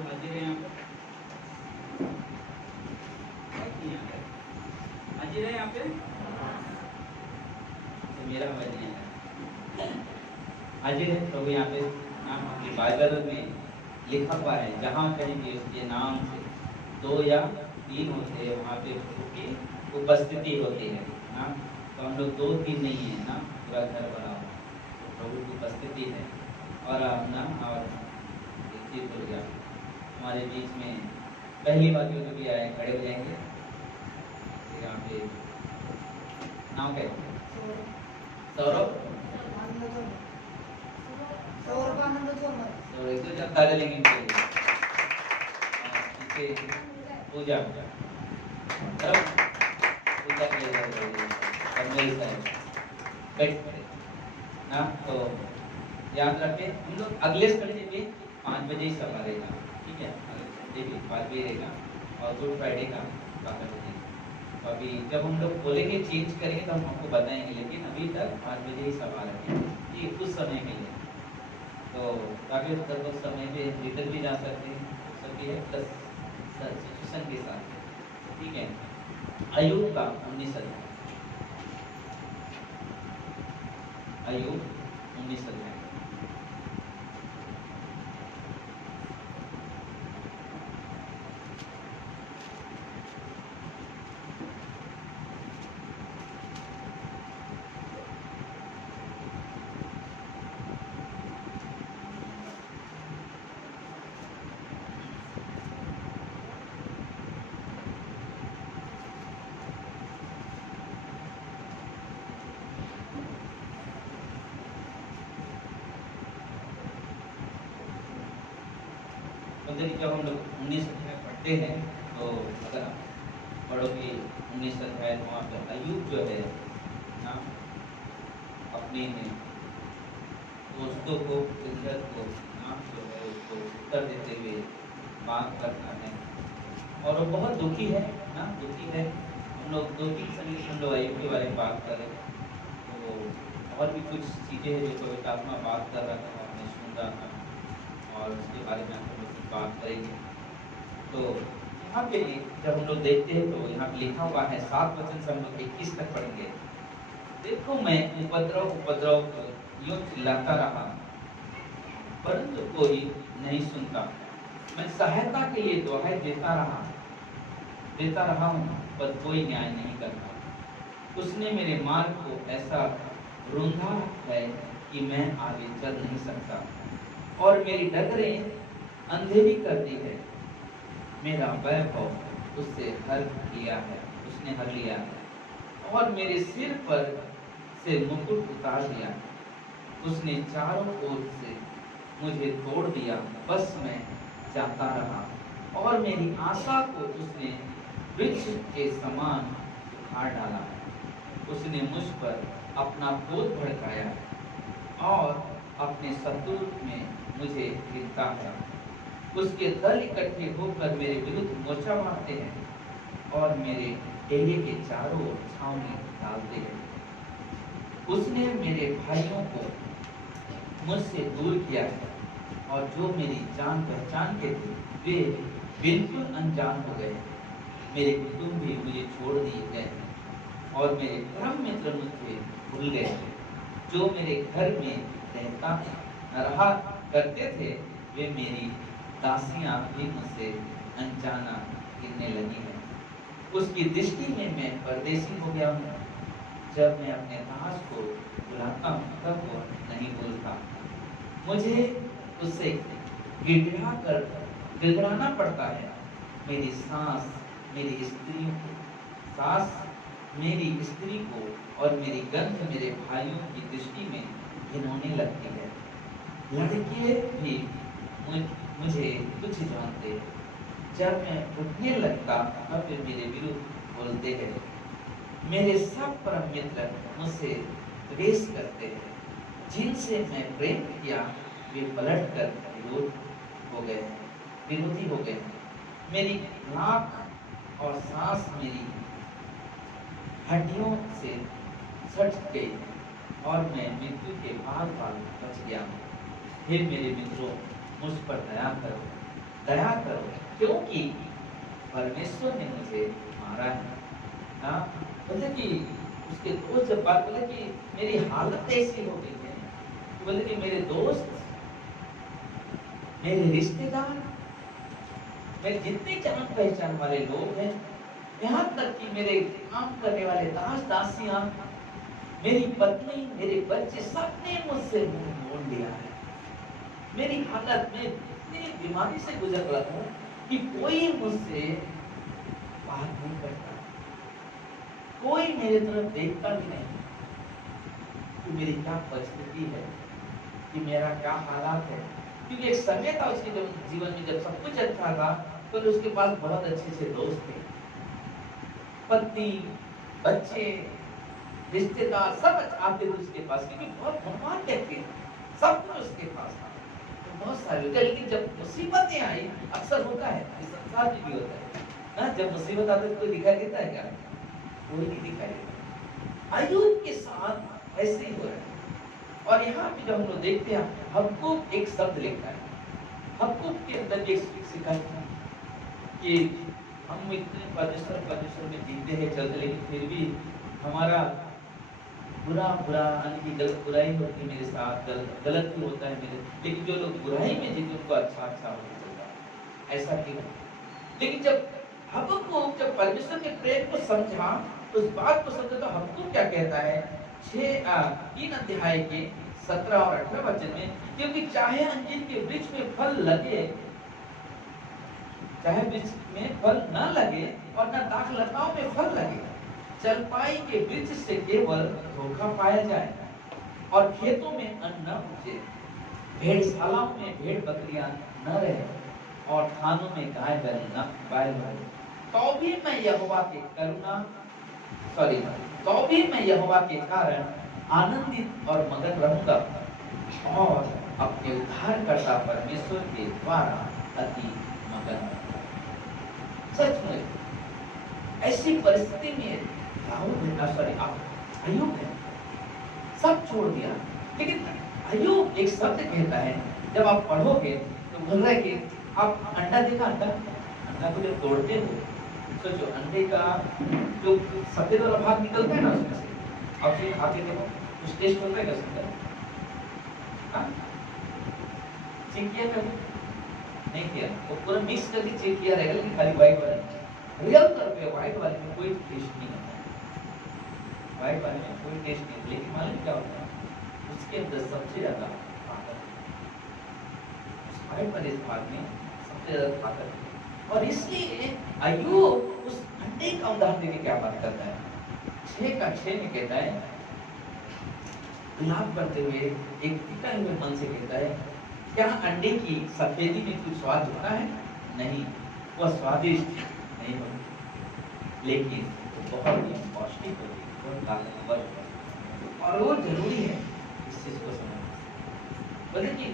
जो हाजिर है यहाँ पे हाजिर है यहाँ पे, तो मेरा आवाज नहीं आया। हाजिर है प्रभु यहाँ पे, नाम आपकी बाइबल में लिखा हुआ है, जहाँ कहीं भी उसके नाम से 2 या 3 होते हैं वहाँ पे प्रभु की उपस्थिति होती है ना। तो हम लोग 2-3 नहीं है ना, पूरा घर बना हुआ तो प्रभु की उपस्थिति है। और ना और एक चीज हो गया हमारे बीच में पहली बार जो भी आए खड़े हो जाएंगे। यहाँ पे नाम क्या है? सौरभ ताले लेंगे पूजा ना। तो याद रखें हम लोग अगले संडे पे 5 बजे ही सभा रहेगा, ठीक है? संडे भी 5 बजे रहेगा और गुड फ्राइडे का 5 बजे। तो अभी जब हम लोग बोलेंगे चेंज करेंगे तो हम आपको बताएंगे, लेकिन अभी तक 5 बजे ही सभा रखेंगे, ये कुछ समय के लिए। तो ताकि उस समय पे रिटर्न भी जा सकते हैं, सभी है प्लस सिचुएशन के साथ, ठीक है? अयूब का 19 अध्याय, अयूब 19 अध्याय। जब हम लोग 19 अध्याय पढ़ते हैं तो अगर आप पढ़ोगे 19 अध्याय वहाँ पर अयूब जो है ना अपने दोस्तों को इज्जत को ना जो है उसको उत्तर देते हुए बात करता है और वो बहुत दुखी है ना, दुखी है। हम लोग 2-3 संगीत हम लोग अयूब के बारे में बात करें तो और भी कुछ चीज़ें हैं जो पवित्र आत्मा बात कर रहा था, आपने सुन रहा था और उसके बारे में हम लोग बात करेंगे। तो यहाँ पे जब हम लोग देखते हैं तो यहाँ पे लिखा हुआ है 7 वचन से हम लोग 21 तक पढ़ेंगे। देखो मैं उपद्रव यूं चिल्लाता रहा परंतु कोई नहीं सुनता, मैं सहायता के लिए दुहाई देता रहा हूँ पर कोई न्याय नहीं करता। उसने मेरे मार्ग को ऐसा रूंधा है कि मैं आगे चल नहीं सकता और मेरी डगरें अंधेरी कर दी है। मेरा वैभव उसने हर लिया है और मेरे सिर पर से मुकुट उतार दिया। उसने चारों ओर से मुझे तोड़ दिया, बस मैं जाता रहा और मेरी आशा को उसने वृक्ष के समान उखाड़ डाला। उसने मुझ पर अपना क्रोध भड़काया और अपने शत्रु में मुझे गिरता है। उसके दल इकट्ठे होकर मेरे विरुद्ध मोर्चा मारते हैं और मेरे डेरे के चारों ओर छावनी डालते हैं। उसने मेरे भाइयों को मुझसे दूर किया है और जो मेरी जान पहचान के थे वे बिल्कुल अनजान हो गए। मेरे कुटुंब भी मुझे छोड़ दिए गए और मेरे परम मित्र मुझे भूल गए। जो मेरे घर में रहा करते थे वे मेरी दासियां भी मुझसे अनजाना गिरने लगी है। उसकी दृष्टि में मैं परदेसी हो गया हूँ। जब मैं अपने दास को बुलाता हूँ तब वो नहीं बोलता। मुझे उससे गिड़गिड़ाना पड़ता है। मेरी स्त्री को और मेरी गंध मेरे भाइयों की दृष्टि में घिनौने लगती है। लड़के भी मुझे कुछ जानते। जब मैं उठने लगता तब वे मेरे विरुद्ध बोलते हैं। मेरे सब परम मित्र मुझसे द्वेष करते हैं। जिनसे मैं प्रेम किया वे पलट कर विरोधी हो गए। मेरी नाक और सांस मेरी हड्डियों से सट गई और मैं मृत्यु के पार बच गया। फिर मेरे मित्रों मुझ पर दया करो, दया करो, क्योंकि परमेश्वर ने मुझे मारा है ना। बोले कि उसके दोस्त जब बात बोले कि मेरी हालत ऐसी हो गई है, तो बोले कि मेरे दोस्त, मेरे रिश्तेदार, मेरे जितने जान पहचान वाले लोग हैं, यहाँ तक कि मेरे काम करने वाले दास दासियां, मेरी पत्नी, मेरे बच्चे, सबने मुझसे मुंह मोड़ लिया है। मेरी हालत में इतनी बीमारी से गुजर रहा हूँ कि कोई मुझसे बात नहीं करता, कोई मेरे तरफ देखता भी नहीं कि मेरी क्या परिस्थिति है, कि मेरा क्या हालात है। क्योंकि एक समय था उसके जीवन में जब सब कुछ अच्छा था, तो उसके पास बहुत अच्छे से दोस्त थे, पत्नी, बच्चे, रिश्तेदार सब आते थे उसके पास, क्योंकि बहुत धनवान व्यक्ति थे, सब कुछ उसके पास था, तो बहुत सारे होते। लेकिन जब मुसीबतें आई, अक्सर होता है, इस संसार में भी होता है ना, जब मुसीबत आती है कोई दिखाई देता है क्या? कोई नहीं दिखाई देता। अय्यूब के साथ ऐसे ही हो रहा है। और यहाँ पे जब हम लोग देखते हैं, हमको एक शब्द लिखता है, हमको के अंदर एक शिकायत है कि हम इतने परमेश्वर में जीते हैं, चलते, लेकिन फिर भी हमारा बुरा यानी कि गलत बुराई होती है मेरे साथ, गलत भी होता है मेरे, लेकिन जो लोग बुराई में जीते उनको अच्छा होता चलता है, ऐसा क्यों? लेकिन जब परमेश्वर के प्रेम को समझा, उस बात को समझा, तो हमको क्या कहता है 3 अध्याय के 17 और 18 वचन में, क्योंकि चाहे अंजीर के वृक्ष में फल लगे, चाहे वृक्ष में फल न लगे और न दाख लताओं में फल लगे, चलपाई के वृक्ष से केवल धोखा पाया जाए और खेतों में अन्न न उपजे, भेड़शालाओं में भेड़ बकरियां न रहे और थानों में गाय बैल न रहे, तो भी मैं यहोवा के कारण आनंदित और मगन रहूंगा और अपने उद्धारकर्ता परमेश्वर के द्वारा अति मगन। सच में ऐसी परिस्थिति में अय्यूब है, सब छोड़ दिया, लेकिन अय्यूब एक शब्द कहता है, जब आप पढ़ोगे तो बोल रहा है कि आप अंडा देखा, अंडा को जब तोड़ते हो, सोचो अंडे का जो सफेद वाला भाग निकलता है ना उसमें से, आप फिर खाते देखो कुछ टेस्ट होता है क्या उसका? चेक किया कभी? नहीं किया, वो पूरा मिक्स करके चेक किया रहेगा, लेकिन खाली व्हाइट वाला, रियल तौर पे व्हाइट वाले में कोई टेस्ट नहीं होता, व्हाइट वाले में कोई टेस्ट नहीं, लेकिन मालूम क्या होता है? उसके अंदर सबसे ज्यादा ताकत, उस व्हाइट वाले भाग में सबसे ज्यादा ताकत है। और इसलिए अय्यूब उस अंडे का उदाहरण देके क्या बात करता है, 6 में कहता है, विलाप करते हुए एक टिका हुए मन से कहता है, क्या अंडे की सफेदी में कुछ स्वाद होता है? नहीं, वह स्वादिष्ट नहीं होती, लेकिन बहुत ही पौष्टिक होती है, बहुत ताकतवर होती है, और वो जरूरी है इस चीज को समझना। बोले कि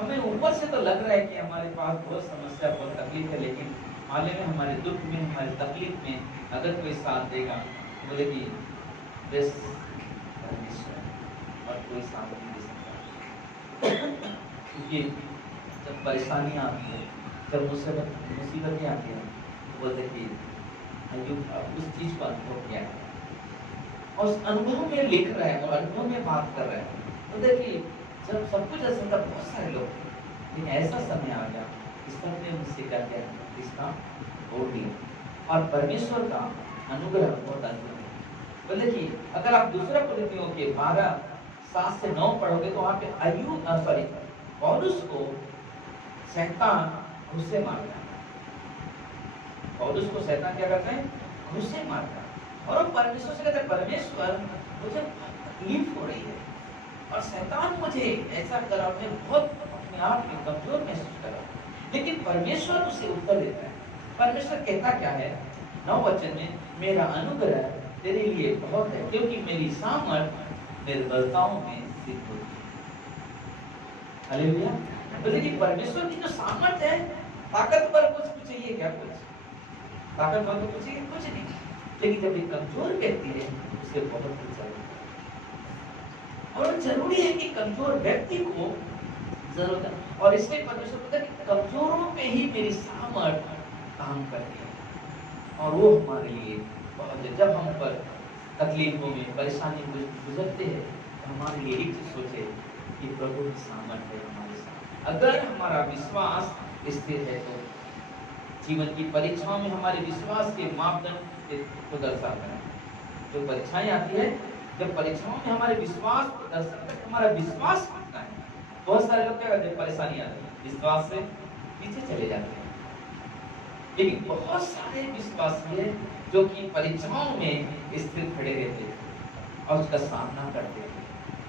हमें ऊपर से तो लग रहा है कि हमारे पास बहुत समस्या, बहुत तकलीफ है, लेकिन हाल में हमारे दुख में, हमारे तकलीफ में अगर कोई साथ देगा, बोले कि बस परमेश्वर और कोई साथ नहीं दे सकता। क्योंकि जब परेशानियां आती है, जब मुसीबतें आती हैं, तो बोलते कि अय्यूब उस चीज को अनुभव किया है और उस अनुभव में लिख रहा है और अनुभव में बात कर रहा है। तो देखिए जब सब कुछ ऐसा था, बहुत सारे लोग, लेकिन ऐसा समय आ गया इस पर ने मुझसे क्या किया, रिश्ता तोड़ दिया। और परमेश्वर का अनुग्रह बहुत अद्भुत है। बोले कि अगर आप दूसरा कोरिन्थियों के 12:7 से 9 पढ़ोगे तो वहां पे पौलुस को शैतान घुसे मारता है, पौलुस को शैतान क्या करता है, घुसे मारता है, और वो परमेश्वर से कहता है, परमेश्वर मुझे तकलीफ हो रही है और शैतान मुझे ऐसा करा, मैं बहुत अपने आप में कमजोर महसूस कर रहा हूं। लेकिन परमेश्वर उसे उत्तर देता है। परमेश्वर कहता क्या है 9 वचन में, मेरा अनुग्रह तेरे लिए बहुत है, क्योंकि मेरी सामर्थ निर्बलताओं में सिद्ध होती है। हालेलुया। बोले कि परमेश्वर की जो सामर्थ है, ताकतवर कुछ चाहिए क्या? कुछ ताकतवर को कुछ चाहिए? कुछ नहीं। लेकिन जब एक कमजोर व्यक्ति है, उसे बहुत कुछ चाहिए, और जरूरी है कि कमजोर व्यक्ति को जरूरत है। और इसलिए परमेश्वर कहता है कि कमजोरों पे ही मेरी सामर्थ काम करती है। और वो हमारे लिए बहुत है। जब हम पर तकलीफों में परेशानी गुजरते हैं तो हमारे लिए एक चीज सोचे कि प्रभु की सामर्थ है हमारे साथ। अगर हमारा विश्वास स्थिर है तो जीवन की परीक्षाओं में हमारे विश्वास के मापदंड को दर्शाता है। जो परीक्षाएं आती है, जब परीक्षाओं में हमारे विश्वास को दर्शाता है, हमारा विश्वास कितना है। बहुत सारे लोग क्या करते हैं, परेशानी आती है विश्वास से पीछे चले जाते हैं। लेकिन बहुत सारे विश्वासी है जो कि परीक्षाओं में स्थिर खड़े रहते हैं और उसका सामना करते हैं।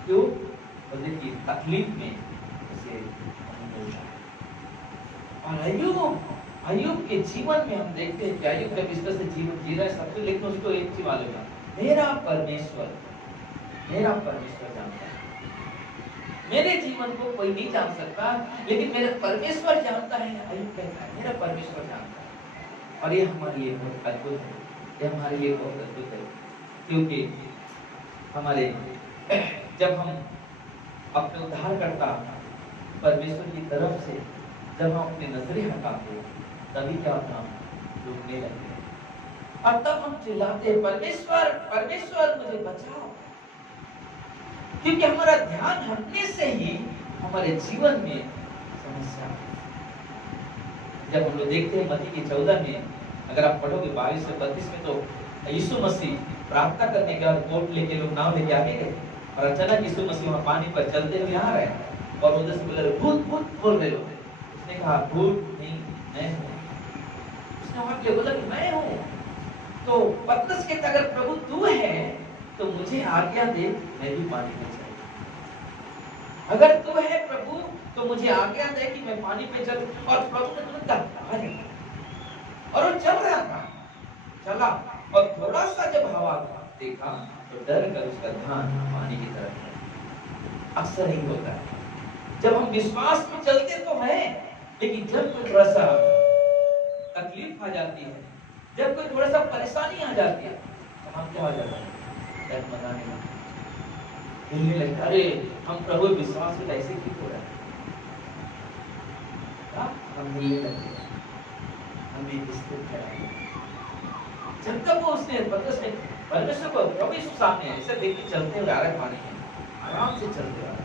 क्यों? बोले कि तकलीफ में उसे मिलता है। और अय्यूब के जीवन में हम देखते हैं कि अय्यूब जब इस तरह से जीवन जी रहा है सब कुछ, लेकिन उसको एक चीज मालूम है, मेरा परमेश्वर जानता है। मेरे जीवन को कोई नहीं जान सकता, लेकिन मेरा परमेश्वर जानता है। अय्यूब कहता है मेरा परमेश्वर जानता है। और ये हमारे लिए बहुत अद्भुत है, ये हमारे लिए बहुत अद्भुत है। क्योंकि हमारे जब हम अपने उद्धारकर्ता परमेश्वर की तरफ से जब हम अपनी नजरें हटाते तभी क्या होता, हम रुकने लगते हैं। और तब हम चिल्लाते हैं, परमेश्वर परमेश्वर मुझे बचाओ। क्योंकि हमारा ध्यान हटने से ही हमारे जीवन में समस्या। जब हम लोग देखते हैं मत्ती की 14 में, अगर आप पढ़ोगे 22 से 32 में, तो यीशु मसीह प्रार्थना करने के बाद बोट लेके लोग नाव लेके आगे गए और अचानक यीशु मसीह वहां पानी पर चलते हुए आ रहे हैं और उधर से बोले भूत भूत बोल रहे लोग। उसने कहा भूत नहीं, मैं हूँ। उसने वहां पे बोला कि मैं हूँ। तो पतरस कहता अगर प्रभु तू है तो मुझे आज्ञा दे, मैं भी पानी में चलूं। अगर तू है प्रभु तो मुझे आज्ञा दे कि मैं पानी पे चलूं। और प्रभु ने तुरंत कहा और वो चल रहा था, चला और थोड़ा सा जब हवा देखा तो डर कर उसका ध्यान पानी की तरफ है। अक्सर नहीं होता है, जब हम विश्वास में चलते तो है, लेकिन जब कोई थोड़ा सा तकलीफ आ जाती है, जब कोई थोड़ा सा परेशानी आ जाती है, तो हम क्या हो जाता है, डर मनाने लगते, हिलने लगते, अरे हम प्रभु विश्वास में ऐसे क्यों हो रहा है, हम हिलने लगते, हमें स्थिर कराइए। जब तक वो उसने परमेश्वर को प्रभु यीशु सामने है, ऐसे देख के चलते हुए आ रहे पानी में, आराम से चलते आ रहे,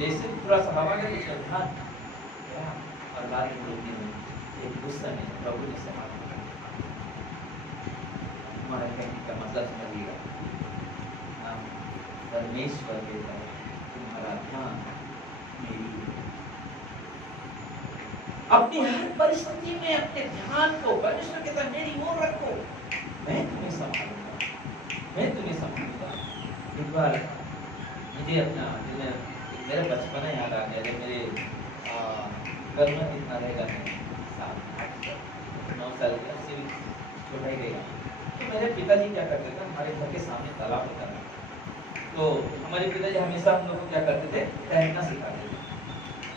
जैसे थोड़ा सा हवा का कुछ ध्यान और लाल रोकने में एक गुस्सा में प्रभु ने संभाला। हमारा कहने का मतलब समझिएगा, हम परमेश्वर के तरफ तुम्हारा ध्यान मेरी है। अपनी हर परिस्थिति में अपने ध्यान को परमेश्वर के तरफ मेरी ओर रखो, मैं तुम्हें संभालूंगा, मैं तुम्हें संभालूंगा। एक बार मुझे अपना मेरा बचपना याद आ गया, जब मेरे घर में इतना रहेगा, मैं 7-8-9 साल का से भी छोटा ही रहेगा। तो मेरे पिताजी क्या करते थे, हमारे घर के सामने तालाब होता था, तो हमारे पिताजी हमेशा हम लोग को क्या करते थे, तैरना सिखाते थे।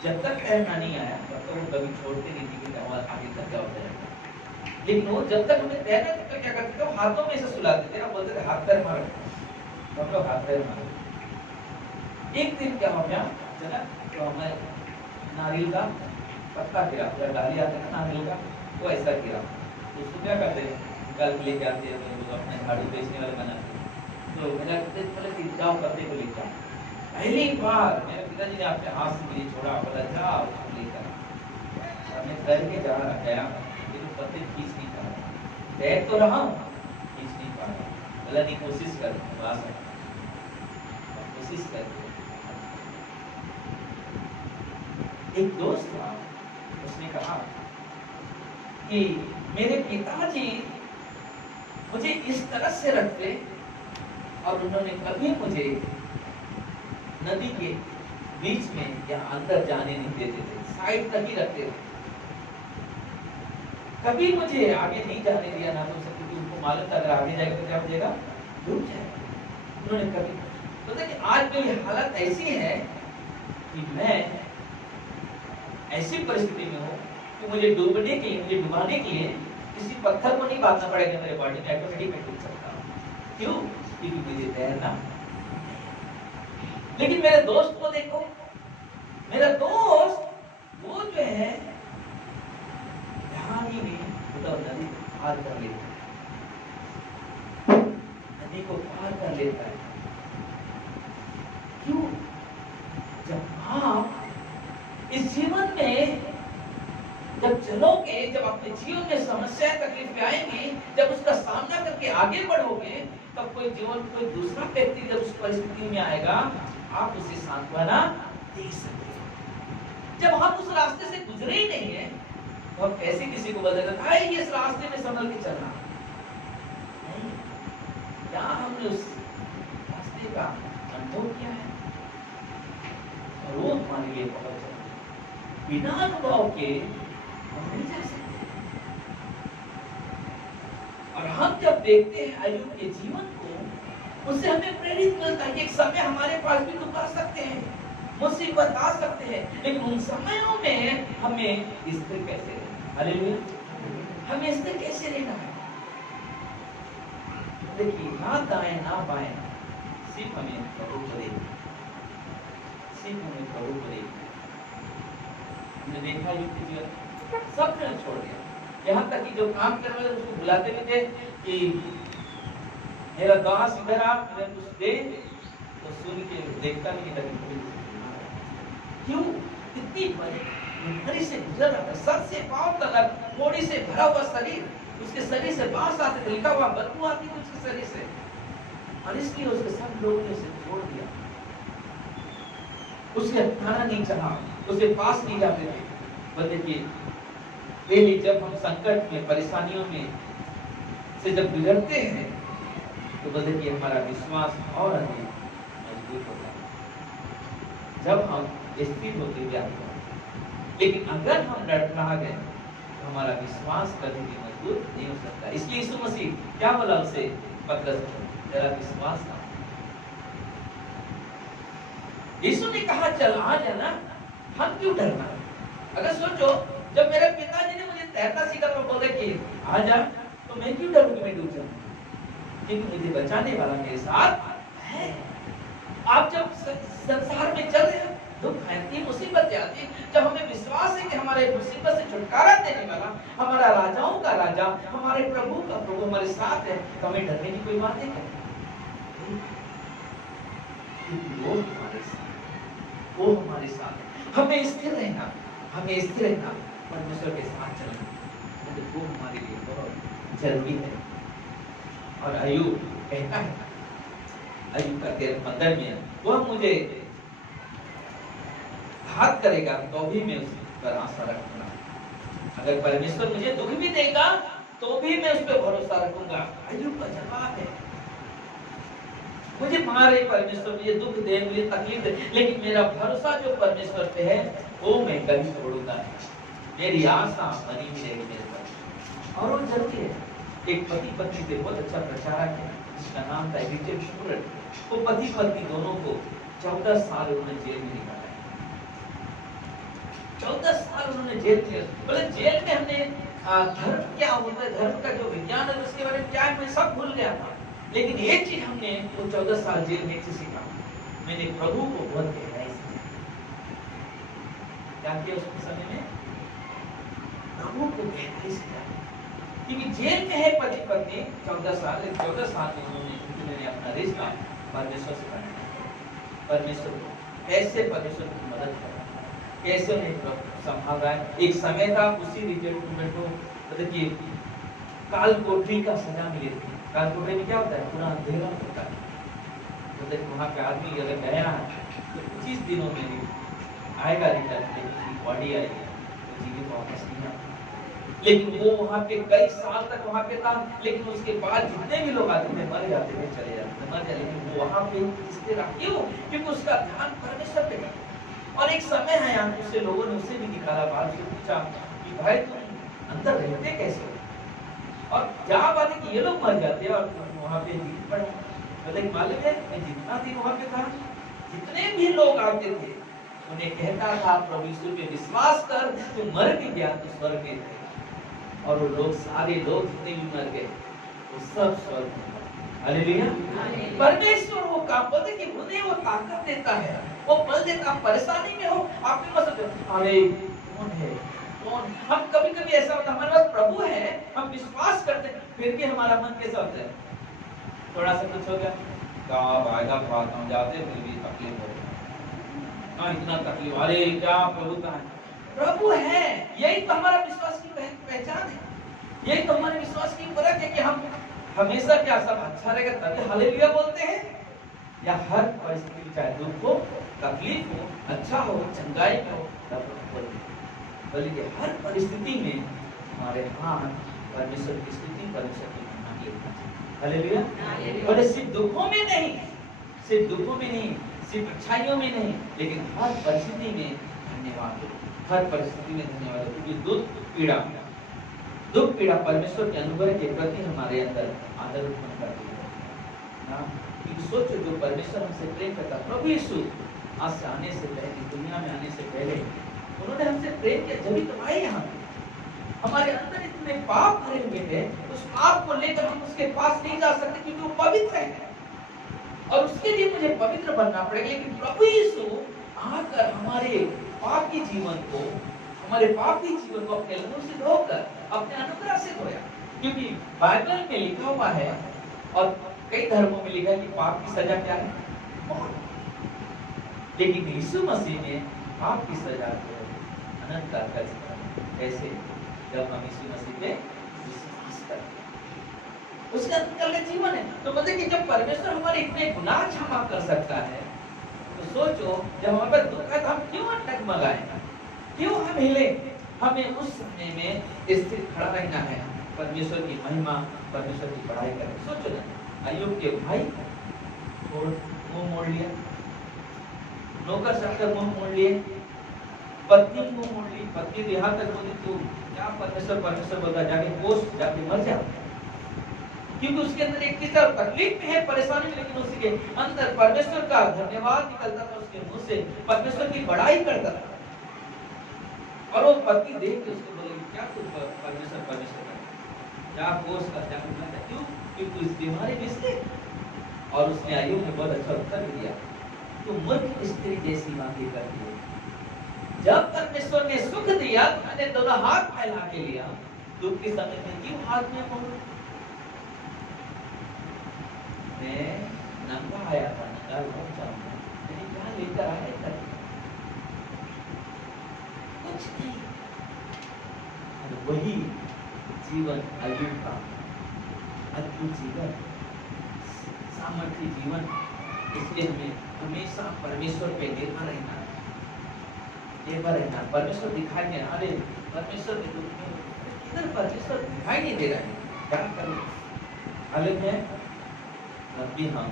जब तक तैरना नहीं आया तब तक वो कभी छोड़ते नहीं थी कि आगे तक क्या होता है। लेकिन वो जब तक हमें तैरना तो क्या करते थे, वो हाथों में ऐसे सुलाते थे, बोलते थे हाथ पैर मारो, तो हम लोग हाथ पैर मारो। एक दिन क्या हो गया, चला तो हमें नारियल का पत्ता गिरा, या डाली आते ना नारियल का, वो ऐसा गिरा, तो उसको क्या करते हैं, निकाल के लेके आते हैं, तो अपने झाड़ू बेचने वाले बनाते हैं। तो मेरा बोले कि जाओ पत्ते को लेकर। पहली बार मेरे पिताजी ने अपने हाथ से मुझे छोड़ा, बोला जाओ उसको लेकर। मैं तैर के गया, लेकिन पत्ते खींच नहीं पा रहा, तैर तो रहा हूँ, खींच नहीं पा रहा। बोला नहीं, कोशिश कर, आ सकता, कोशिश कर। एक दोस्त था, उसने कहा कि मेरे पिताजी मुझे इस तरह से रखते और उन्होंने कभी मुझे नदी के बीच में या अंदर जाने नहीं देते थे, साइड तक ही रखते थे, कभी मुझे आगे नहीं जाने दिया ना, तो क्योंकि उनको मालूम था अगर आगे जाएगा तो क्या हो जाएगा, डूब जाएगा। उन्होंने कभी, तो देखिए आज मेरी हालत ऐसी है कि मैं ऐसी परिस्थिति में हूँ कि मुझे डूबने के लिए, मुझे डुबाने के लिए किसी पत्थर को नहीं बांधना पड़ेगा, मेरे बॉडी में ऑटोमेटिक मैं डूब सकता हूँ। क्यों? क्योंकि मुझे तैरना। लेकिन मेरे दोस्त को देखो, मेरा दोस्त वो जो है पार कर लेता है, नदी को पार कर लेता है। क्यों? जब आप इस जीवन में जब चलोगे, जब अपने जीवन में समस्याएं तकलीफें आएंगी, जब उसका सामना करके आगे बढ़ोगे, तब कोई दूसरा व्यक्ति जब उस परिस्थिति में आएगा, आप उसे सांत्वना दे सकते हो। जब हम उस रास्ते से गुजरे ही नहीं है, तो हम कैसे किसी को बदल देते हैं, इस रास्ते में संभल के चलना नहीं। क्या हमने उस रास्ते का अनुभव किया है? और वो हमारे लिए बहुत जरूरी। बिना अनुभव के हम नहीं जा सकते। और हम जब देखते हैं अय्यूब के जीवन को, उससे हमें प्रेरित मिलता है कि एक समय हमारे पास भी दुख आ सकते हैं, मुसीबत आ सकते हैं, लेकिन उन समयों में हमें स्थिर कैसे रहना, हालेलुया, हमें स्थिर कैसे रहना है। देखिए, ना दाएं ना बाएं, सिर्फ हमें प्रभु करेगी, सिर्फ हमें प्रभु करेगी। हमने देखा अय्यूब के जीवन सब ने छोड़ दिया, यहाँ तक कि जो काम कर रहे थे उसको बुलाते भी थे कि मेरा दास इधर आ, मुझे कुछ दे, तो सुन के देखता नहीं था। क्यों? कितनी बड़ी से गुजर रहा था, सर से पांव तक मोड़ी से भरा हुआ शरीर, उसके शरीर से बांस आते थे, लिखा हुआ बदबू आती थी उसके शरीर से, और इसलिए उसके सब लोगों ने उसे छोड़ दिया। उसे खाना नहीं चाहा, उसे पास नहीं जाते थे। देखिए, पहले जब हम संकट में, परेशानियों में से जब गुजरते हैं, तो बदल कि हमारा विश्वास और अधिक मजबूत होता है, जब हम स्थिर होते हुए आगे बढ़ते। लेकिन अगर हम लड़खड़ा गए, तो हमारा विश्वास कभी भी मजबूत नहीं हो सकता। इसलिए यीशु मसीह क्या बोला उसे, पतरस, तेरा विश्वास ना। यीशु ने कहा चल आ जाना, हम क्यों डरना। अगर सोचो, जब मेरे पिताजी ने मुझे तैरना सिखा तो बोले कि आ जा, तो मैं क्यों डरूं कि मैं डूब जाऊं, क्योंकि मुझे बचाने वाला मेरे साथ है। आप जब संसार में चल रहे हो, दुख आती, मुसीबत आती, जब हमें विश्वास है कि हमारे मुसीबत से छुटकारा देने वाला, हमारा राजाओं का राजा, हमारे प्रभु का प्रभु हमारे साथ है, तो हमें डरने की कोई बात नहीं है। वो हमारे साथ, वो हमारे साथ है। हमें स्थिर रहना, हमें स्थिर रहना, परमेश्वर के साथ चलना, तो वो हमारे लिए बहुत जरूरी है। और अय्यूब कहता है, अय्यूब का 13-15 में, वह मुझे घात करेगा तो भी मैं उस पर आशा रखूंगा। अगर परमेश्वर मुझे दुख भी देगा तो भी मैं उस पर भरोसा रखूंगा। अय्यूब का जवाब है, मुझे मारे परमेश्वर, मुझे दुख दे, मुझे तकलीफ दे, लेकिन मेरा भरोसा जो परमेश्वर पे है वो मैं कभी छोड़ूंगा नहीं। मेरी आशा बनी ही रहेगी मेरे पर। और वो जरूरी है। एक पति पत्नी से बहुत अच्छा प्रचारक है, जिसका नाम था विजय शुक्र। वो पति पत्नी दोनों को 14 साल उन्होंने जेल में निकाला। 14 साल उन्होंने जेल किया। बोले जेल में हमने धर्म क्या होता है, धर्म का जो विज्ञान है उसके बारे में क्या है मैं सब भूल गया था, लेकिन एक चीज हमने वो 14 साल जेल में से सीखा, मैंने प्रभु को बहुत गहराई से क्या किया। उस समय में प्रभु को गहराई से जाना, क्योंकि जेल में है पति पत्नी 14 साल में उन्होंने अपना रिश्ता परमेश्वर से बनाया। परमेश्वर को कैसे, परमेश्वर की मदद करना, कैसे उन्हें संभाल रहा है। एक समय था उसी रिटायरमेंट को मतलब कि काल कोठरी का सजा मिली थी। काल कोठरी में क्या होता है, पूरा अंधेरा होता है, मतलब वहाँ पे आदमी अगर गया है तो 25 दिनों में भी आएगा रिटर्न, उसकी बॉडी आएगी, तो जीवित वापस नहीं आएगा। लेकिन वो वहाँ पे कई साल तक वहाँ पे था, लेकिन उसके बाद जितने भी लोग आते थे मर जाते थे, चले जाते थे, मर जाते, लेकिन वो वहाँ पे स्थिर रहा। क्यों? क्योंकि उसका ध्यान परमेश्वर पे था। और एक समय है यहाँ दूसरे लोगों ने उसे भी निकाला, बाहर से पूछा कि भाई तुम अंदर रहते कैसे हो, और जहाँ बात है कि ये लोग मर जाते और वहाँ पे जीवित पड़े। मतलब मालूम है मैं जितना दिन वहाँ पे था, जितने भी लोग आते थे उन्हें कहता था प्रभु यीशु पे विश्वास कर, तुम मर भी गया तो स्वर्ग में थे। और वो लोग सारे लोग जितने भी मर गए वो सब स्वर्ग में। हालेलुया। परमेश्वर वो काम बोलते कि उन्हें वो ताकत देता है, वो बल देता। आप परेशानी में हो, आप भी मत सोचो अरे कौन है, कौन? हम कभी-कभी ऐसा होता है हमारे पास प्रभु है, हम विश्वास करते हैं, फिर भी हमारा मन कैसा होता है? थोड़ा सा कुछ हो गया, कब आएगा बात हम जाते फिर भी तकलीफ हो गई। इतना तकलीफ, अरे क्या प्रभु कहाँ है? प्रभु है, यही तो हमारा विश्वास की पहचान है, यही तो हमारे विश्वास की परख है कि हम हमेशा क्या सब अच्छा रहेगा तभी हालेलुया बोलते हैं, या हर परिस्थिति चाहे दुख हो, तकलीफ हो, अच्छा हो, चंगाई हो, तब बोलिए हर परिस्थिति में हमारे हाथ परमेश्वर की स्तुति, परमेश्वर की महिमा की हालेलुया। बोले सिर्फ दुखों में नहीं, सिर्फ दुखों में नहीं, सिर्फ अच्छाइयों में नहीं, लेकिन हर परिस्थिति में धन्यवाद, हर परिस्थिति में धन्यवाद, क्योंकि दुख पीड़ा परमेश्वर के अनुग्रह के प्रति हमारे अंदर आदर उत्पन्न करती है ना। सोचो जो परमेश्वर हमसे प्रेम करता, प्रभु यीशु आज से आने से पहले, दुनिया में आने से पहले उन्होंने हमसे प्रेम किया, जब तो आए यहाँ पे। हमारे अंदर इतने पाप भरे हुए हैं, उस पाप को लेकर हम उसके पास नहीं जा सकते क्योंकि वो पवित्र है और उसके लिए मुझे पवित्र बनना पड़ेगा। लेकिन प्रभु यीशु आकर हमारे पापी जीवन को, हमारे पापी जीवन को अपने लहू से धोकर अपने अनुग्रह से धोया, क्योंकि बाइबल में लिखा हुआ है और कई धर्मों में लिखा है कि पाप की सजा क्या है? मौत। लेकिन यीशु मसीह ने पाप की सजा को अनंत काल का जीवन, कैसे? जब हम यीशु मसीह पे विश्वास करते हैं, उसका अनंत काल का जीवन है। तो मतलब कि जब परमेश्वर हमारे इतने गुनाह क्षमा कर सकता है, तो सोचो जब हमारे पास दुख है तो हम क्यों डगमगाएं, क्यों हम हिले? हमें उस समय में स्थिर खड़ा रहना है, परमेश्वर की महिमा, परमेश्वर की पढ़ाई करें। सोचो ना, अय्यूब के भाई मुंह मोड़ लिया, नौकर चाकर मुंह मोड़ लिए, पत्नी मुंह मोड़ ली, पत्नी यहाँ तक बोली तू क्या परमेश्वर परमेश्वर बोलता, जाके कोस जाके मर जा, क्योंकि उसके अंदर एक किस्म तकलीफ में है, परेशानी में, लेकिन उसके अंदर परमेश्वर का धन्यवाद निकलता था उसके मुंह से, परमेश्वर की बड़ाई करता था। और वो पत्नी देख के उसको बोले क्या तू परमेश्वर परमेश्वर कर, जा कोस कर, जाके मर जा, क्यों? क्योंकि इस बीमारी में से। और उसने अय्यूब ने बहुत अच्छा उत्तर दिया, तू मूर्ख स्त्री जैसी बातें करती है, जब परमेश्वर ने सुख दिया तो मैंने दोनों हाथ फैला के लिया, दुख के समय में क्यों हाथ में मोड़? मैं नंगा आया था, नंगा लौट जाऊंगा, मैंने क्या लेकर आया था? कुछ नहीं। वही जीवन अय्यूब का अद्भुत जीवन, सामर्थ्य जीवन। इसलिए हमें हमेशा परमेश्वर पे निर्भर रहना, परमेश्वर दिखाई नहीं, अरे परमेश्वर के दुख में इधर परमेश्वर दिखाई नहीं दे रहा है, क्या करें? हालत है तब भी हम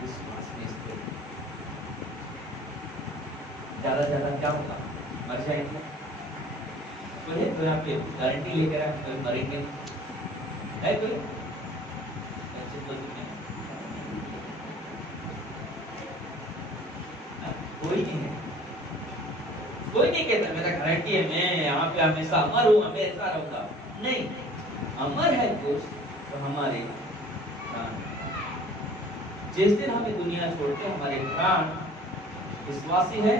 विश्वास में स्थिर, ज्यादा क्या होगा? मर जाएंगे। तो यहाँ पे गारंटी लेकर आए, मरेंगे है कोई? कोई नहीं है, कोई नहीं कहता मेरा गारंटी है मैं यहाँ पे हमेशा अमर हूँ, हमेशा रहूंगा। नहीं, अमर है कुछ तो हमारे प्राण। जिस दिन हमें दुनिया छोड़ते हमारे प्राण विश्वासी है,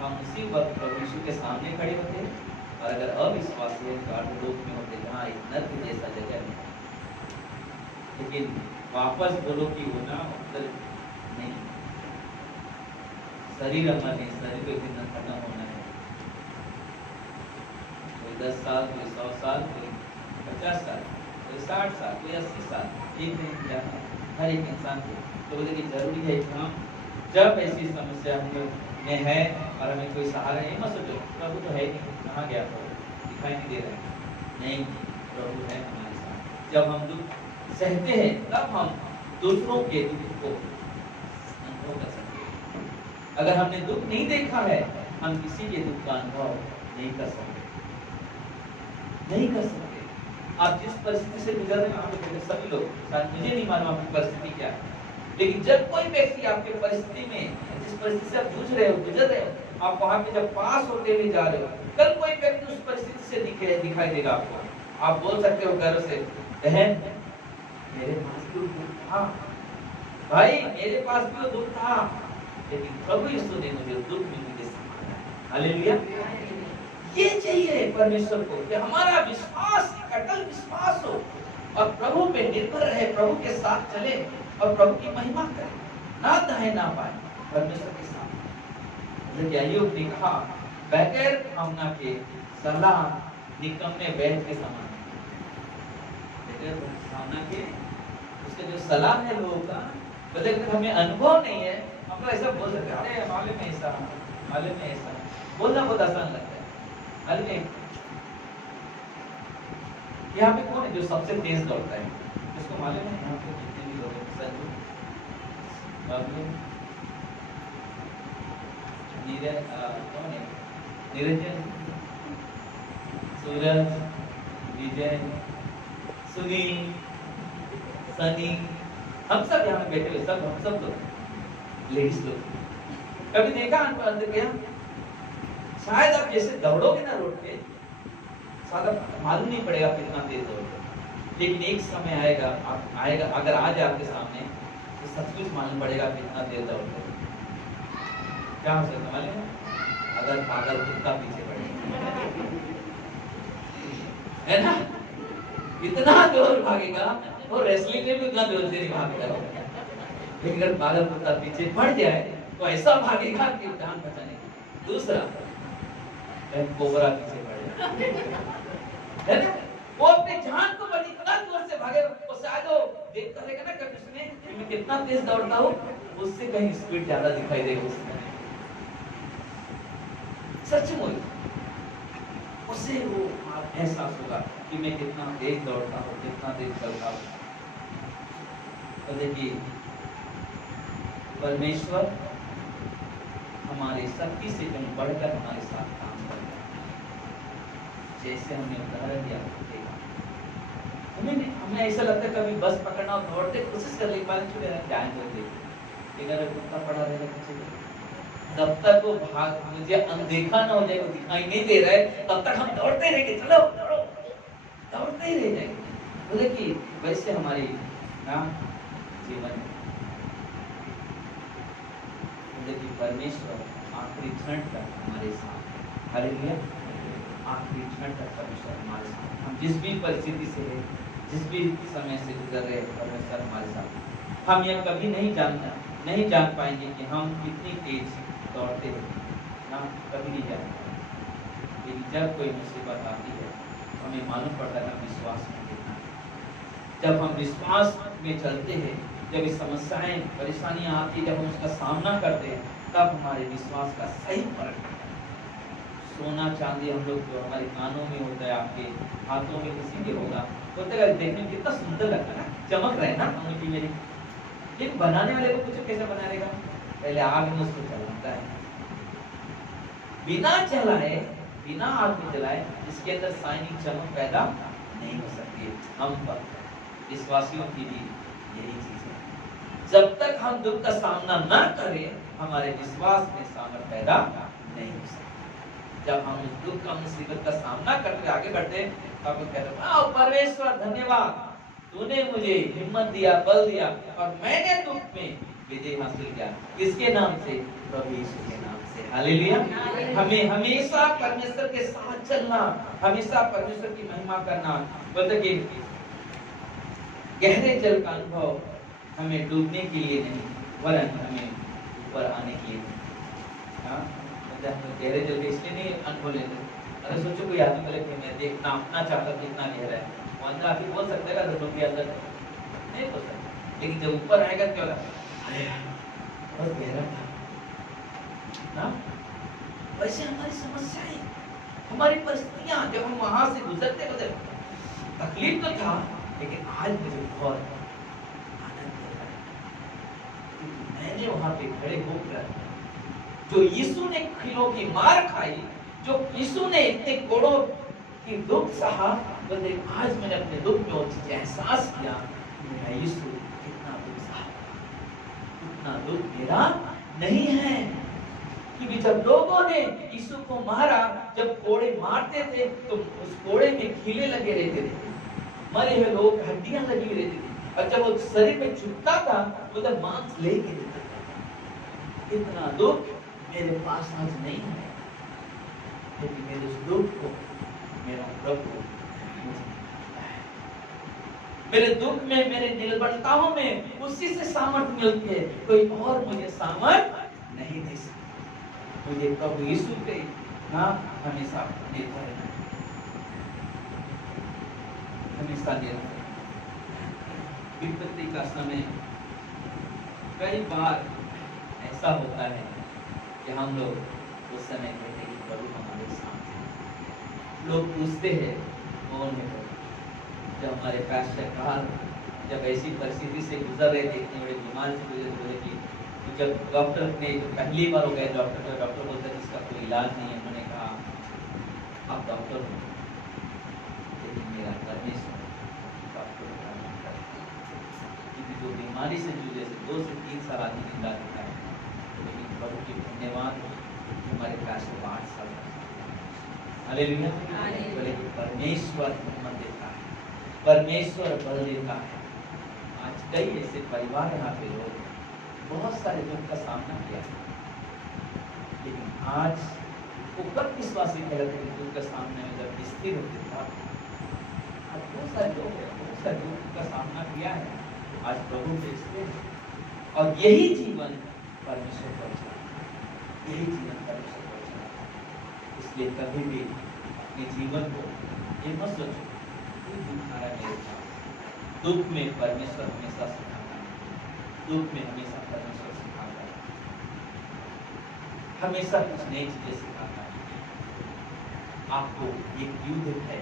हम उसी वक्त प्रभु यीशु के सामने खड़े होते हैं। और अगर अविश्वासी है तो लोक में होते जहाँ एक नर्क जैसा जगह है। लेकिन वापस बोलो कि वो ना उत्तर नहीं, शरीर अमर है, शरीर को एक दिन खत्म होना है। कोई 10 साल, कोई 100 साल, कोई 50 साल, कोई 60 साल, कोई 80 साल, एक दिन जाना हर एक इंसान को। तो बोले कि जरूरी है कि हम जब ऐसी समस्या में है और हमें कोई सहारा नहीं, मत सोचो प्रभु तो है नहीं, कहाँ गया प्रभु, दिखाई नहीं दे रहा है। नहीं, प्रभु है हमारे साथ। जब हम दुख सहते हैं तब हम दूसरों के दुख को अनुभव कर सकते हैं। अगर हमने दुख नहीं देखा है, हम किसी के दुख का अनुभव नहीं कर सकते, नहीं कर सकते। आप जिस परिस्थिति से गुजर रहे हैं, आप सभी लोग, शायद मुझे नहीं मालूम आपकी परिस्थिति क्या है, लेकिन जब कोई व्यक्ति आपके परिस्थिति में, जिस परिस्थिति से आप जूझ रहे हो, गुजर रहे हो, आप वहां पे जब पास होते हुए जा रहे हो, कल कोई व्यक्ति उस परिस्थिति से दिखाई देगा आपको। आप बोल सकते हो गर्व से, बहन मेरे पास भी दुख था, भाई मेरे पास भी दुख था, लेकिन प्रभु यीशु ने मुझे दुख में मुझे संभाला। हालेलुया। ये चाहिए परमेश्वर को कि हमारा विश्वास अटल विश्वास हो और प्रभु पे निर्भर रहे, प्रभु के साथ चले और प्रभु की महिमा करे, ना दाएं ना बाएं परमेश्वर के साथ। लेकिन अय्यूब ने कहा बगैर भावना के सलाह निकम्मे बैठ के समान, बगैर भावना के उसका जो सलाह है लोगों का, बल्कि हमें अनुभव नहीं है, हम तो ऐसा बोल सकते हैं, अरे मालूम में ऐसा, मालूम में ऐसा, बोलना बहुत आसान लगता है। मालूम है यहाँ पे कौन है जो सबसे तेज दौड़ता है, इसको मालूम है? यहाँ पे जितने भी लोग हैं, संजू, बाबू, नीरज, कौन है? निरंजन, सूरज, विजय, सुनील, सनी, हम सब यहाँ बैठे हुए, सब हम सब लोग लेडीज लोग, कभी देखा अंदर गया? शायद आप जैसे दौड़ोगे ना रोड पे, शायद मालूम नहीं पड़ेगा कितना तेज दौड़ोगे, लेकिन एक समय आएगा, आप आएगा अगर आ जाए आपके सामने तो सचमुच मालूम पड़ेगा कितना तेज दौड़ते हो। क्या हो सकता मालूम है? अगर पागल कुत्ता पीछे पड़ेगा, है ना? इतना जोर भागेगा, और रेसलिंग में भी उतना जोर से नहीं भागेगा, लेकिन अगर पागल कुत्ता पीछे पड़ जाए तो ऐसा भागेगा कि जान बचाने की। दूसरा कोबरा पीछे पड़ेगा, है ना? वो अपने जान को बड़ी इतना जोर से भागे, वो शायद वो देखता रहेगा ना कभी उसने कि मैं कितना तेज दौड़ता हूँ, उससे कहीं स्पीड ज्यादा दिखाई देगी उसमें, सचमुच उसे वो एहसास होगा कि मैं कितना तेज दौड़ता हूँ, कितना तेज चलता हूँ। तो देखिए परमेश्वर हमारे शक्ति से कहीं बढ़कर हमारे साथ काम करता है। जैसे हमने उदाहरण दिया, हमें ऐसा लगता है कभी बस पकड़ना और दौड़ते कोशिश कर लेकिन बाद छूटे जाएंगे, अगर कुत्ता पड़ा रहेगा पीछे, जब तक वो भाग मुझे अनदेखा ना हो जाए, वो दिखाई नहीं दे रहा है, तब तक हम दौड़ते रहेंगे, चलो दौड़ो, दौड़ते ही रह जाएंगे। तो देखिए वैसे हमारी ना जीवन, देखिए परमेश्वर आखिरी क्षण तक हमारे साथ, हालेलुया, आखिरी क्षण तक परमेश्वर हमारे साथ, हम जिस भी परिस्थिति से है, जिस भी समय से गुजर रहे हैं, परमेश्वर हमारे साथ। हम यह कभी नहीं जान पाएंगे कि हम कितनी तेज दौड़ते हैं, ना कभी नहीं जान पाएंगे, लेकिन जब कोई मुसीबत आती है हमें मालूम पड़ता है विश्वास में कितना। जब हम विश्वास में चलते हैं, जब ये समस्याएं परेशानियां आती है, जब हम उसका सामना करते हैं, तब हमारे विश्वास का सही फर्क है। सोना चांदी हम लोग जो हमारे कानों में होता है, आपके हाथों में किसी के होगा, होता है देखने में कितना सुंदर लगता है ना, चमक रहे ना अंगूठी मेरी, लेकिन बनाने वाले को कुछ कैसे बनाएगा? पहले आग में उसको जलाता है, बिना जलाए, बिना आग में जलाए इसके अंदर शाइनिंग चमक पैदा नहीं हो सकती। हम पर विश्वासियों की भी यही चीज है, जब तक हम दुख का सामना न करें हमारे विश्वास में सामर्थ पैदा नहीं हो सकती। जब हम उस दुख का मुसीबत का सामना करके आगे बढ़ते हैं, तब हम कहते हैं परमेश्वर धन्यवाद, तूने मुझे हिम्मत दिया, बल दिया, और मैंने दुख में विजय हासिल किया। किसके नाम से? प्रभु यीशु के नाम से। हालेलुया। हमें हमेशा परमेश्वर के साथ चलना, हमेशा परमेश्वर की महिमा करना। बोलते कि गहरे जल का अनुभव हमें डूबने के लिए नहीं, वरन हमें ऊपर आने के लिए। गहरे जल के इसलिए नहीं अनुभव लेते। अरे सोचो कोई आदमी बोले कि मैं देखना अपना चाहता कितना गहरा है, वो अंदर आके बोल सकता है ना, के अंदर नहीं बोल सकता, लेकिन जब ऊपर आएगा क्या होगा? बहुत गहरा था ना। वैसे हमारी समस्याएं, हमारी परिस्थितियां, जब हम वहां से गुजरते तकलीफ तो था, लेकिन आज मुझे बहुत आनंद हो रहा है। मैंने वहां पे खड़े होकर जो यीशु ने खिलों की मार खाई, जो यीशु ने इतने कोड़ों की दुख सहा, बोलते आज मैंने अपने दुख में वो चीज एहसास किया, मेरा यीशु कितना दुख सहा, उतना दुख मेरा नहीं है। क्योंकि जब लोगों ने यीशु को मारा, जब कोड़े मारते थे तो उस कोड़े में कीले लगे रहते थे, मरे हुए लोग हड्डियां लगी रहती थी, और जब वो शरीर में चुभता था तो मांस लेके देता था। इतना दुख मेरे पास आज नहीं है। क्योंकि मेरे उस दुख को मेरा प्रभु मेरे दुख में, मेरे निर्बलताओं में उसी से सामर्थ मिलती है। कोई और मुझे सामर्थ नहीं दे सकता। मुझे प्रभु यीशु पे ना हमेशा निर्भर रहना, हमेशा निर्भर। विपत्ति का समय कई बार ऐसा होता है कि हम लोग उस समय कहते हैं कि प्रभु हमारे साथ हैं। लोग पूछते हैं कौन है प्रभु। जब हमारे पास्टर कार्ल जब ऐसी परिस्थिति से गुजर रहे थे, इतने बड़े बीमार से गुजर रहे थे, तो जब डॉक्टर ने पहली बार हो गए डॉक्टर बोलता है जिसका कोई इलाज नहीं है, उन्होंने कहा आप डॉक्टर हो, लेकिन मेरा परमेश्वर डॉक्टर का काम करता है। क्योंकि जो बीमारी से जूझे से 2 से 3 साल आदमी जिंदा रहता है, लेकिन प्रभु की धन्यवाद हमारे पास्टर 8 साल हालेलुया। बोले कि परमेश्वर हिम्मत देता है, परमेश्वर बल देता है। आज कई ऐसे परिवार यहाँ पे लोग बहुत सारे दुख का सामना किया है, लेकिन आज वो कब विश्वासी कहते हैं दुख का सामने में जब स्थिर होते था। आज बहुत सारे लोग हैं, बहुत सारे दुख का सामना किया है, आज प्रभु के स्थिर है। और यही जीवन परमेश्वर पर चला, यही जीवन परमेश्वर पर चला। इसलिए कभी भी अपने जीवन को ये मत सोचो दुख आया मेरे पास। दुख में परमेश्वर हमेशा सिखाता है, दुख में हमेशा परमेश्वर सिखाता है, हमेशा कुछ नई चीजें सिखाता है। आपको एक युद्ध है,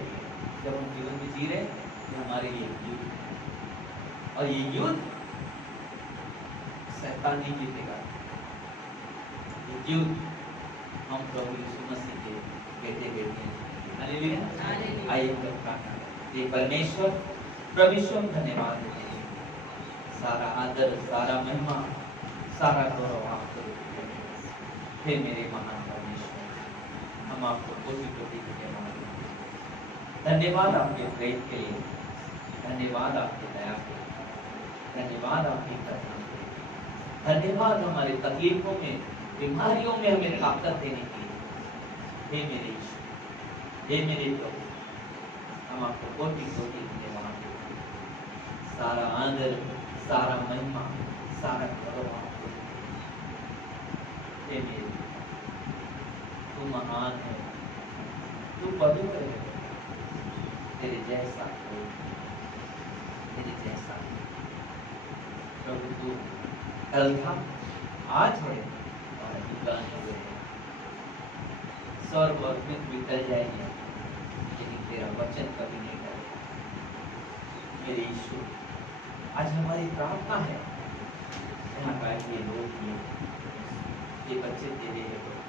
जब हम जीवन में जी रहे हैं हमारे लिए युद्ध है, और ये युद्ध शैतान नहीं जीतेगा। ये युद्ध हम प्रभु यीशु मसीह के बेटे बेटियां। हालेलुया। आइए प्रार्थना करें। ये परमेश्वर प्रभु यीशु धन्यवाद देते हैं, सारा आदर, सारा महिमा, सारा गौरव आपको देते हैं। हे मेरे महान परमेश्वर, हम आपको कोटि कोटि धन्यवाद देते हैं। धन्यवाद आपके प्रेम के लिए, धन्यवाद आपकी दया के लिए, धन्यवाद आपकी करुणा के लिए, धन्यवाद हमारे तकलीफों में, बीमारियों में हमें ताकत देने के लिए। हे मेरे यीशु, हे मेरे प्रभु, हम आपको कोटि कोटि धन्यवाद देते हैं। सारा आदर, सारा महिमा, सारा गौरव आपको देते हैं। तू महान है, तू पवित्र है, तेरे जैसा कोई, तेरे जैसा प्रभु तू कल था, आज है और अभिमान हुए है। स्वर्ग और पृथ्वी टल जाएंगे, लेकिन तेरा वचन कभी नहीं टलेगा। मेरे यीशु, आज हमारी प्रार्थना है, यहाँ का ये लोग, ये बच्चे तेरे हैं प्रभु,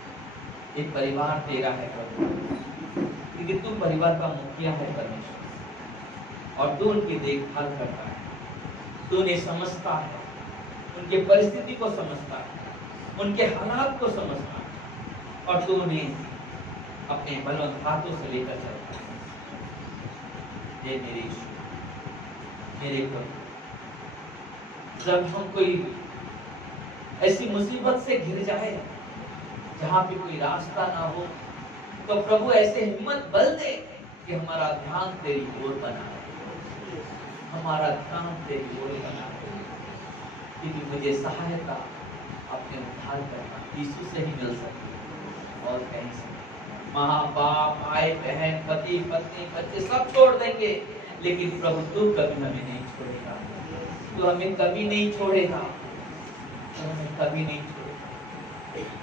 ये परिवार तेरा है प्रभु, क्योंकि तू परिवार का मुखिया है परमेश्वर, और तू उनकी देखभाल करता है, तू उन्हें समझता है, उनके परिस्थिति को समझता है, उनके हालात को समझता है, और तू उन्हें अपने बलवंत हाथों से लेकर चलता है। मेरे यीशु, मेरे प्रभु, जब हम कोई ऐसी मुसीबत से घिर जाए जहाँ पे कोई रास्ता ना हो, तो प्रभु ऐसे हिम्मत बल दे कि हमारा ध्यान तेरी ओर बना है, हमारा ध्यान तेरी ओर बना है, क्योंकि मुझे सहायता अपने उद्धार करना यीशु से ही मिल सकती है और कहीं से। माँ बाप, भाई बहन, पति पत्नी, बच्चे सब छोड़ देंगे, लेकिन प्रभु तू कभी हमें नहीं छोड़ेगा, तू हमें कभी नहीं छोड़ेगा, तू हमें कभी नहीं छोड़ेगा।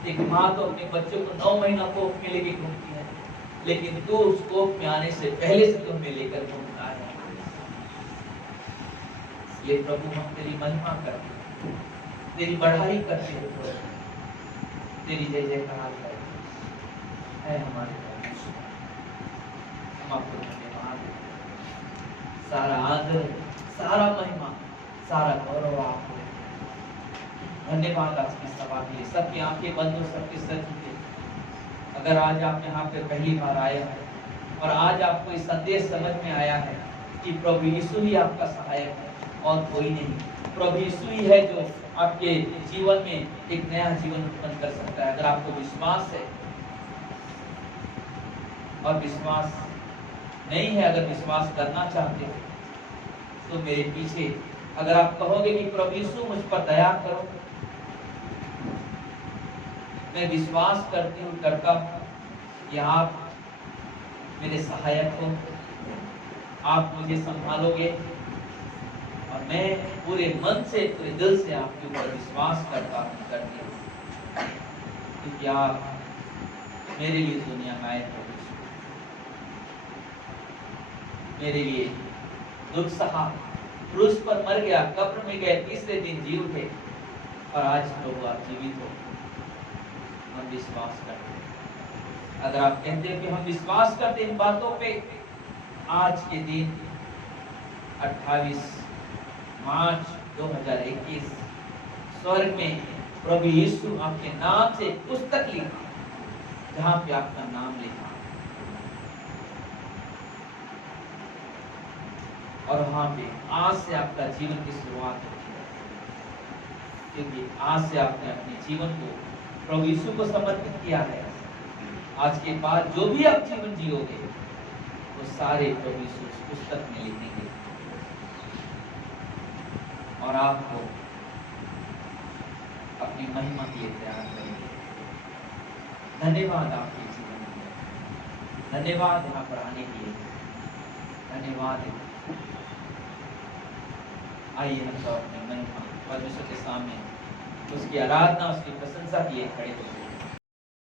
एक माँ तो अपने बच्चों को 9 महीना कोख में लेके घूमती है, लेकिन तू उस कोख में आने से पहले से तू हमें लेकर घूमता है। ये प्रभु हम तेरी महिमा करते हैं, तेरी बढ़ाई करते हैं, तेरी जय जयकार करते है हमारे परमेश्वर। हम आपको धन्यवाद देते हैं, सारा आदर, सारा महिमा, सारा गौरव आपको धन्यवाद। आज की सभा के लिए सबकी आंखें बंद हो, सबके सर झुके। अगर आज आप यहाँ पे पहली बार आए हैं और आज आपको इस संदेश समझ में आया है कि प्रभु यीशु ही आपका सहायक है और कोई नहीं, प्रभु यीशु ही है जो आपके जीवन में एक नया जीवन उत्पन्न कर सकता है। अगर आपको विश्वास है और विश्वास नहीं है, अगर विश्वास करना चाहते हो तो मेरे पीछे अगर आप कहोगे कि प्रभु यीशु मुझ पर दया करो, मैं विश्वास करती हूँ, करता हूँ कि आप मेरे सहायक हो, आप मुझे संभालोगे, और मैं पूरे मन से पूरे दिल से आपके ऊपर विश्वास करता हूँ, करती हूँ, क्योंकि आप मेरे लिए दुनिया में आए हो, मेरे लिए दुख सहा, क्रूस पर मर गया, कब्र में गए, तीसरे दिन जी उठे, और आज प्रभु आप जीवित हो। हम विश्वास करते हैं। अगर आप कहते हैं कि हम विश्वास करते इन बातों पे, आज के दिन 28 मार्च 2021 स्वर्ग में प्रभु यीशु आपके नाम से पुस्तक लिखा, जहां पे आपका नाम लिखा, और वहां पे आज से आपका जीवन की शुरुआत होती है, क्योंकि आज से आपने अपने जीवन को प्रभु यीशु को समर्पित किया है। आज के बाद जो भी आप जीवन जियोगे वो सारे प्रभु यीशु उस पुस्तक में लिखेंगे, और आपको अपनी महिमा के लिए तैयार करेंगे। धन्यवाद आपके जीवन के लिए, धन्यवाद यहाँ पर आने के लिए, धन्यवाद। आइए हम सब अपनी महिमा परमेश्वर के सामने उसकी आराधना, उसकी प्रशंसा किए खड़े होते हैं।